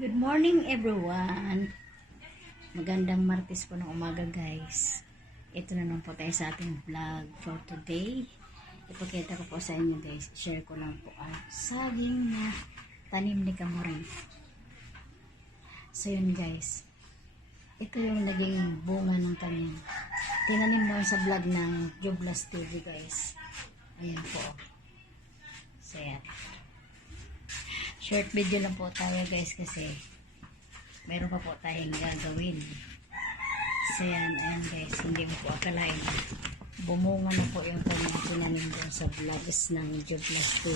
Good morning everyone. Magandang Martes po ng umaga guys. Ito na naman po tayo sa ating vlog for today. Ipakita ko po sa inyo guys. Share ko lang po ang saging na tanim ni Kamorin. So yun guys. Ito yung naging bunga ng tanim. Tinanim naman sa vlog ng Joblas TV guys. Ayan po. So yan. Short video lang po tayo guys kasi meron pa po tayong gagawin. So yan, ayan guys, hindi mo po akalain. Bumunga na po yung kanyang tinanim doon sa vlogs ng Joblas TV.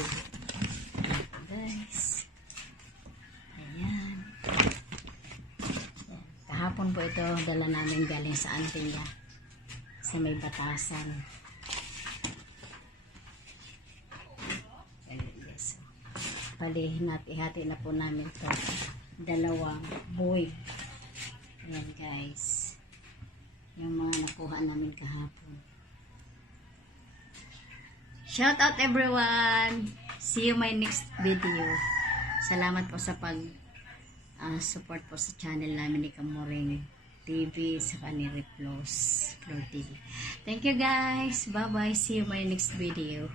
Guys. Ayan. Kahapon po ito dala namin galing sa Antilla sa may batasan. Ayan, yes. Bali, hati na po namin to dalawang boy. Ayan guys. Yung mga nakuha namin kahapon. Shout out everyone! See you my next video. Salamat po sa pag ah, support po sa channel namin ni Kamuring TV sa ni Replos Floor TV. Thank you guys. Bye bye. See you my next video.